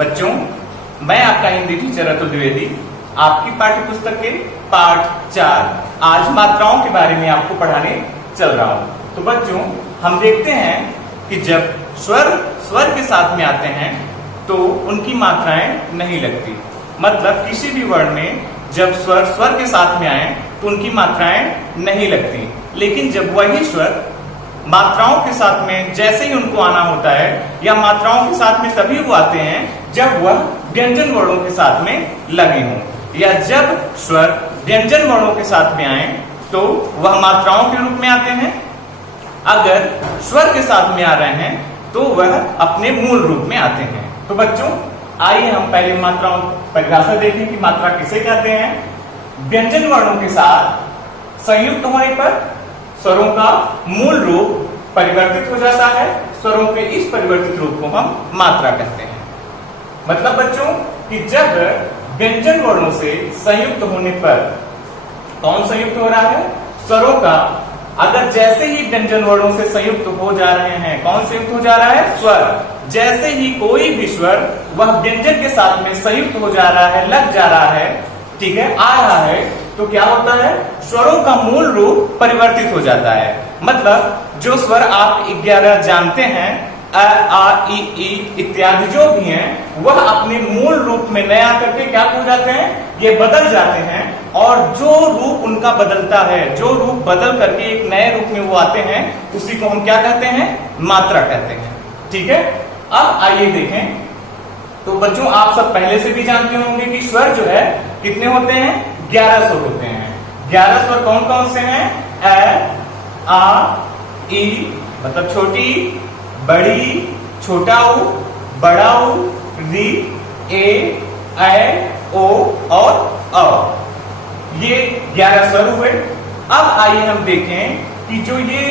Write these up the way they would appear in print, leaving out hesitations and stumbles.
बच्चों, मैं आपका हिंदी टीचर अतुल द्विवेदी आपकी पाठ्य पुस्तक के पाठ 4 आज मात्राओं के बारे में आपको पढ़ाने चल रहा हूं। तो बच्चों, हम देखते हैं कि जब स्वर के साथ में आते हैं तो उनकी मात्राएं नहीं लगती। मतलब किसी भी वर्ण में जब स्वर के साथ में आए तो उनकी मात्राएं नहीं लगती, लेकिन जब वही स्वर मात्राओं के साथ में जैसे ही उनको आना होता है या मात्राओं के साथ में तभी वो आते हैं जब वह व्यंजन वर्णों के साथ में लगे हों, या जब स्वर व्यंजन वर्णों के साथ में आए तो वह मात्राओं के रूप में आते हैं। अगर स्वर के साथ में आ रहे हैं तो वह अपने मूल रूप में आते हैं। तो बच्चों, आइए हम पहले मात्राओं परिभाषा देखें कि मात्रा किसे कहते हैं। व्यंजन वर्णों के साथ संयुक्त होने पर स्वरों का मूल रूप परिवर्तित हो जाता है। स्वरों के इस परिवर्तित रूप को हम मात्रा कहते हैं। मतलब बच्चों कि जब व्यंजन वर्णों से संयुक्त होने पर कौन संयुक्त हो रहा है? स्वरों का। अगर जैसे ही व्यंजन वर्णों से संयुक्त हो जा रहे हैं, कौन संयुक्त हो जा रहा है? स्वर। जैसे ही कोई भी स्वर वह व्यंजन के साथ में संयुक्त हो जा रहा है, लग जा रहा है, ठीक है, आ रहा है, तो क्या होता है? स्वरों का मूल रूप परिवर्तित हो जाता है। मतलब जो स्वर आप 11 जानते हैं, अ, आ, ई इत्यादि जो भी हैं, वह अपने मूल रूप में नया करके क्या हो जाते हैं? ये बदल जाते हैं। और जो रूप उनका बदलता है, जो रूप बदल करके एक नए रूप में वो आते हैं, उसी को हम क्या कहते हैं? मात्रा कहते हैं। ठीक है। अब आइए देखें। तो बच्चों, आप सब पहले से भी जानते होंगे कि स्वर जो है कितने होते हैं? 11 स्वर होते हैं। 11 स्वर कौन कौन से हैं? अ, आ, ई मतलब छोटी, बड़ी, छोटा ऊ, बड़ा ऊ, री, ए, ओ और अ। ये 11 स्वर हुए। अब आइए हम देखें कि जो ये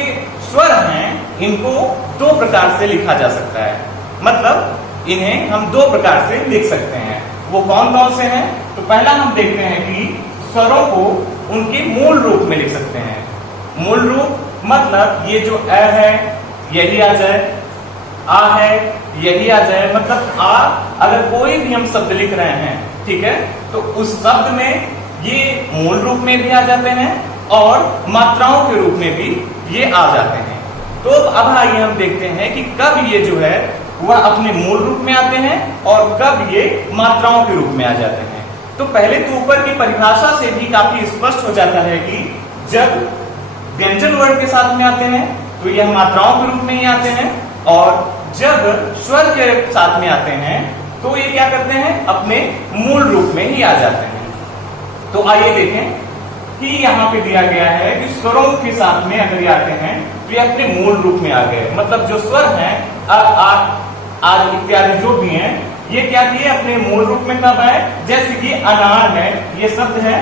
स्वर हैं, इनको 2 प्रकार से लिखा जा सकता है। मतलब इन्हें हम 2 प्रकार से लिख सकते हैं। वो कौन कौन से हैं? तो पहला हम देखते हैं कि स्वरों को उनके मूल रूप में लिख सकते हैं। मूल रूप मतलब ये जो अ है यही आ जाए, आ है यही आ जाए। मतलब आ, अगर कोई भी हम शब्द लिख रहे हैं, ठीक है, तो उस शब्द में ये मूल रूप में भी आ जाते हैं और मात्राओं के रूप में भी ये आ जाते हैं। तो अब आइए हम देखते हैं कि कब ये जो है वह अपने मूल रूप में आते हैं और कब ये मात्राओं के रूप में आ जाते हैं। तो पहले तो ऊपर की परिभाषा से भी काफी स्पष्ट हो जाता है कि जब व्यंजन वर्ण के साथ में आते हैं तो यह मात्राओं के रूप में ही आते हैं, और जब स्वर के साथ में आते हैं तो ये क्या करते हैं? अपने मूल रूप में ही आ जाते हैं। तो आइए देखें कि यहाँ पे दिया गया है कि स्वरों के साथ में अगर ये आते हैं तो ये अपने मूल रूप में आ गए। मतलब जो स्वर हैं, आ इत्यादि जो भी हैं, ये क्या किए? अपने मूल रूप में कब आए? जैसे कि अनार है, ये शब्द है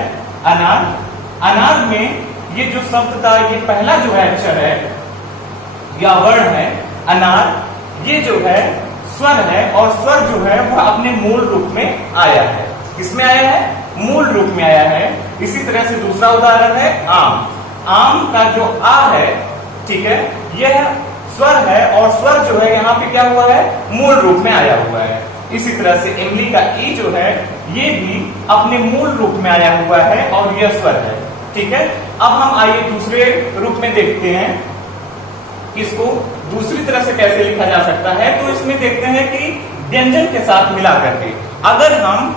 अनार। अनार में ये जो शब्द का ये पहला जो है अक्षर है या वर्ण है अनार, ये जो है स्वर है, और स्वर जो है वह अपने मूल रूप में आया है। किसमें आया है? मूल रूप में आया है। इसी तरह से दूसरा उदाहरण है आम। आम का जो आ है, ठीक है, यह स्वर है और स्वर जो है यहाँ पे क्या हुआ है? मूल रूप में आया हुआ है। इसी तरह से इमली का ई जो है ये भी अपने मूल रूप में आया हुआ है और यह स्वर है। ठीक है। अब हम आइए दूसरे रूप में देखते हैं इसको दूसरी तरह से कैसे लिखा जा सकता है। तो इसमें देखते हैं कि व्यंजन के साथ मिला करके अगर हम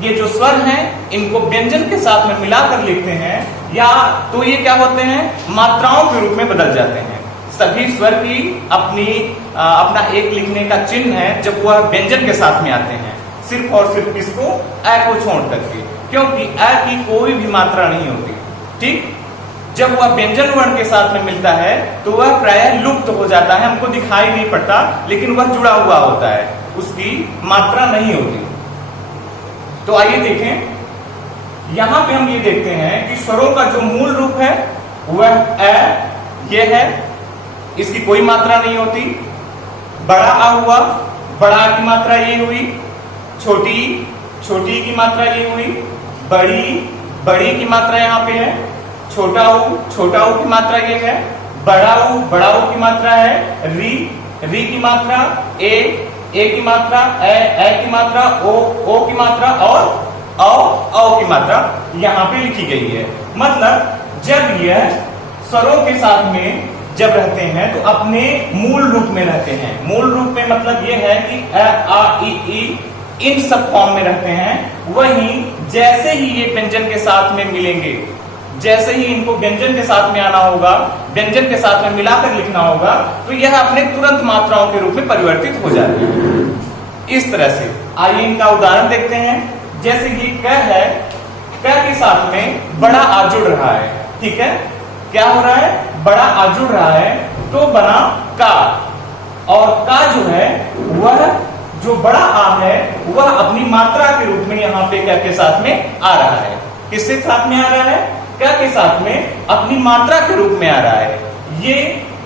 ये जो स्वर हैं इनको व्यंजन के साथ में मिलाकर लिखते हैं, या तो ये क्या होते हैं? मात्राओं के रूप में बदल जाते हैं। सभी स्वर की अपना एक लिखने का चिन्ह है जब वह व्यंजन के साथ में आते हैं, सिर्फ और सिर्फ किसको? अ को छोड़ करके, क्योंकि अ की कोई भी मात्रा नहीं होती। ठीक। जब वह व्यंजन वर्ण के साथ में मिलता है तो वह प्रायः लुप्त हो जाता है, हमको दिखाई नहीं पड़ता, लेकिन वह जुड़ा हुआ होता है, उसकी मात्रा नहीं होती। तो आइए देखें, यहां पे हम ये देखते हैं कि स्वरों का जो मूल रूप है वह अ ये है, इसकी कोई मात्रा नहीं होती। बड़ा आ हुआ, बड़ा की मात्रा ये हुई। छोटी, छोटी की मात्रा ये हुई। बड़ी, बड़ी की मात्रा यहाँ पे है। छोटा ऊ की मात्रा ये है। बड़ा ऊ की मात्रा है री, री की मात्रा ए, ए की मात्रा, ए की मात्रा, ओ की मात्रा और औ की मात्रा यहाँ पे लिखी गई है। मतलब जब यह स्वरों के साथ में जब रहते हैं तो अपने मूल रूप में रहते हैं। मूल रूप में मतलब यह है कि अ, आ, ई इन सब फॉर्म में रहते हैं। वहीं जैसे ही ये व्यंजन के साथ में मिलेंगे, जैसे ही इनको व्यंजन के साथ में आना होगा, व्यंजन के साथ में मिलाकर लिखना होगा, तो यह अपने तुरंत मात्राओं के रूप में परिवर्तित हो जाते हैं। इस तरह से आइए इनका उदाहरण देखते हैं। जैसे ये क है, क के साथ में बड़ा आ जुड़ रहा है। ठीक है, क्या हो रहा है? बड़ा आ जुड़ रहा है तो बना का, और का जो है वह जो बड़ा आ है वह अपनी मात्रा के रूप में यहाँ पे क के साथ में आ रहा है। किसके साथ में आ रहा है? क के साथ में अपनी मात्रा के रूप में आ रहा है। ये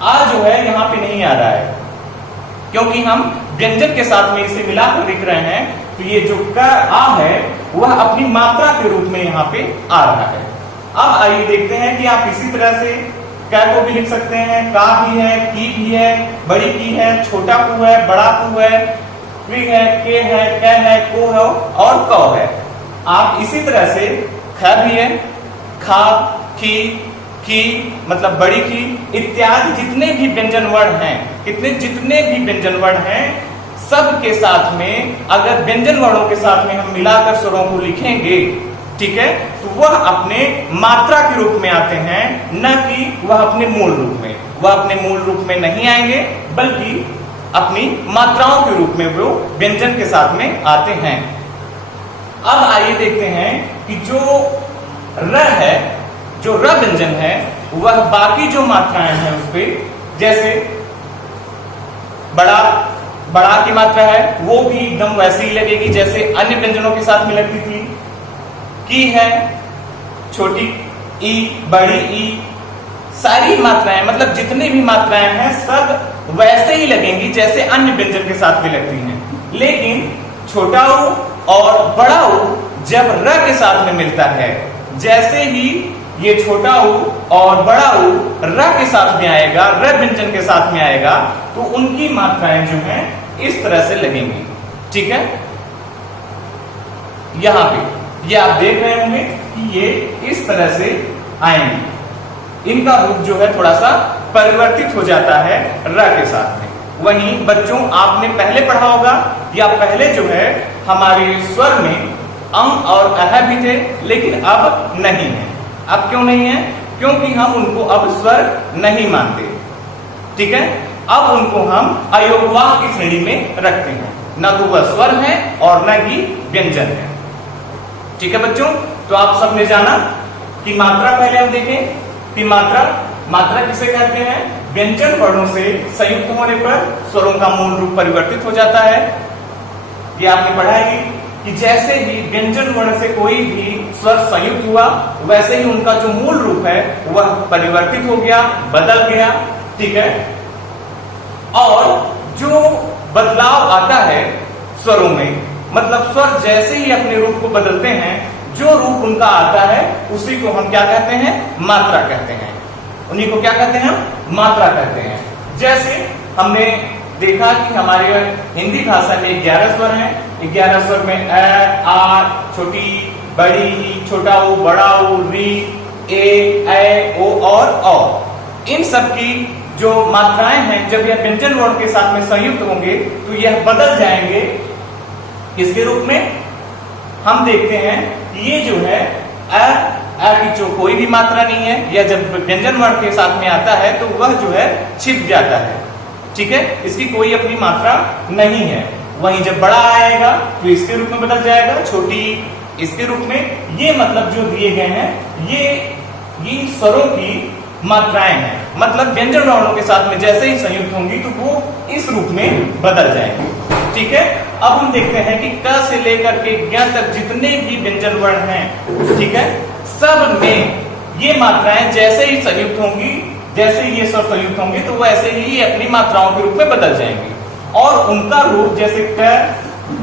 आ जो है यहाँ पे नहीं आ रहा है क्योंकि हम व्यंजन के साथ में इसे मिलाकर लिख रहे हैं। तो ये जो क आ है वह अपनी मात्रा के रूप में यहाँ पे आ रहा है। अब आइए देखते हैं कि आप इसी तरह से क को भी लिख सकते हैं। का भी है, की भी है, बड़ी की है, छोटा कु है, बड़ा कु है, क्वी है, के है, क है, को है और क है। आप इसी तरह से ख भी है, खा, की मतलब बड़ी की इत्यादि जितने भी व्यंजन वर्ण हैं, जितने भी व्यंजन वर्ण हैं, सब के साथ में अगर व्यंजन वर्णों के साथ में हम मिलाकर स्वरों को लिखेंगे, ठीक है, तो वह अपने मात्रा के रूप में आते हैं, न कि वह अपने मूल रूप में। वह अपने मूल रूप में नहीं आएंगे बल्कि अपनी मात्राओं के रूप में वो व्यंजन के साथ में आते हैं। अब आइए देखते हैं कि जो र है, जो र व्यंजन है, वह बाकी जो मात्राएं हैं उस पे, जैसे बड़ा की मात्रा है वो भी एकदम वैसे ही लगेगी जैसे अन्य व्यंजनों के साथ में लगती थी। की है, छोटी ई, बड़ी ई, सारी मात्राएं मतलब जितनी भी मात्राएं हैं सब वैसे ही लगेंगी जैसे अन्य व्यंजन के साथ भी लगती हैं। लेकिन छोटा ऊ और बड़ा ऊ जब र के साथ में मिलता है, जैसे ही ये छोटा ऊ और बड़ा ऊ र के साथ में आएगा, र व्यंजन के साथ में आएगा, तो उनकी मात्राएं जो हैं इस तरह से लगेंगी। ठीक है, यहां पे ये आप देख रहे होंगे कि ये इस तरह से आएंगे। इनका रूप जो है थोड़ा सा परिवर्तित हो जाता है र के साथ में। वहीं बच्चों आपने पहले पढ़ा होगा या पहले जो है हमारे स्वर में अं और अह भी थे, लेकिन अब नहीं है। अब क्यों नहीं है? क्योंकि हम उनको अब स्वर नहीं मानते। ठीक है, अब उनको हम अयोगवाह की श्रेणी में रखते हैं, न तो वह स्वर है और न ही व्यंजन है। ठीक है बच्चों, तो आप सबने जाना कि मात्रा पहले हम देखें कि मात्रा किसे कहते हैं? व्यंजन वर्णों से संयुक्त होने पर स्वरों का मूल रूप परिवर्तित हो जाता है। ये आपने पढ़ा है कि जैसे ही व्यंजन वर्ण से कोई भी स्वर संयुक्त हुआ, वैसे ही उनका जो मूल रूप है वह परिवर्तित हो गया, बदल गया। ठीक है, और जो बदलाव आता है स्वरों में, मतलब स्वर जैसे ही अपने रूप को बदलते हैं, जो रूप उनका आता है उसी को हम क्या कहते हैं? मात्रा कहते हैं। उन्हीं को क्या कहते हैं? हम मात्रा कहते हैं। जैसे हमने देखा कि हमारे हिंदी भाषा में 11 स्वर हैं। 11 स्वर में अ, आ, छोटी, बड़ी, छोटा ऊ, बड़ा ऊ, री, ए, ओ और औ। इन सब की जो मात्राएं हैं, जब यह व्यंजन वर्ण के साथ में संयुक्त होंगे तो यह बदल जाएंगे। किसके रूप में? हम देखते हैं कि ये जो है अ की जो कोई भी मात्रा नहीं है, यह जब व्यंजन वर्ण के साथ में आता है तो वह जो है छिप जाता है। ठीक है, इसकी कोई अपनी मात्रा नहीं है। वहीं जब बड़ा आएगा तो इसके रूप में बदल जाएगा, छोटी इसके रूप में। ये मतलब जो दिए गए हैं ये स्वरों की मात्राएं हैं, मतलब व्यंजन वर्णों के साथ में जैसे ही संयुक्त होंगी तो वो इस रूप में बदल जाएंगे। ठीक है, अब हम देखते हैं कि क से लेकर के ज्ञ तक जितने भी व्यंजन वर्ण हैं, ठीक है, सब में ये मात्राएं जैसे ही संयुक्त होंगी, जैसे ही ये स्वर संयुक्त होंगे तो वैसे ही अपनी मात्राओं के रूप में बदल जाएंगे। और उनका रूप जैसे क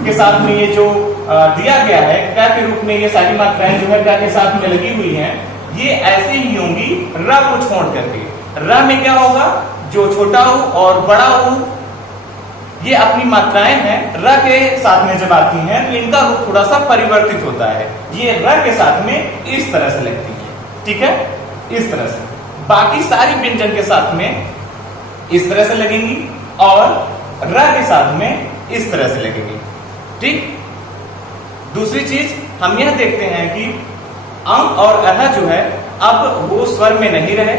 के साथ में ये जो दिया गया है, क के रूप में ये सारी मात्राएं जो है क के साथ में लगी हुई हैं, ये ऐसे ही होंगी र को छोड़ करके। र में क्या होगा? जो छोटा ऊ और बड़ा ऊ ये अपनी मात्राएं हैं, र के साथ में जब आती हैं तो इनका रूप थोड़ा सा परिवर्तित होता है। ये र के साथ में इस तरह से लगती है, ठीक है, इस तरह से। बाकी सारी व्यंजन के साथ में इस तरह से लगेंगी और र के साथ में इस तरह से लगेंगी, ठीक। दूसरी चीज हम यह देखते हैं कि अंग और अह जो है अब वो स्वर में नहीं रहे,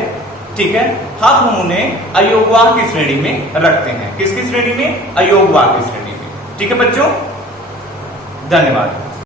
ठीक है। अब हम उन्हें अयोगवाह की श्रेणी में रखते हैं। किसकी श्रेणी में? अयोगवाह की श्रेणी में, ठीक है बच्चों। धन्यवाद।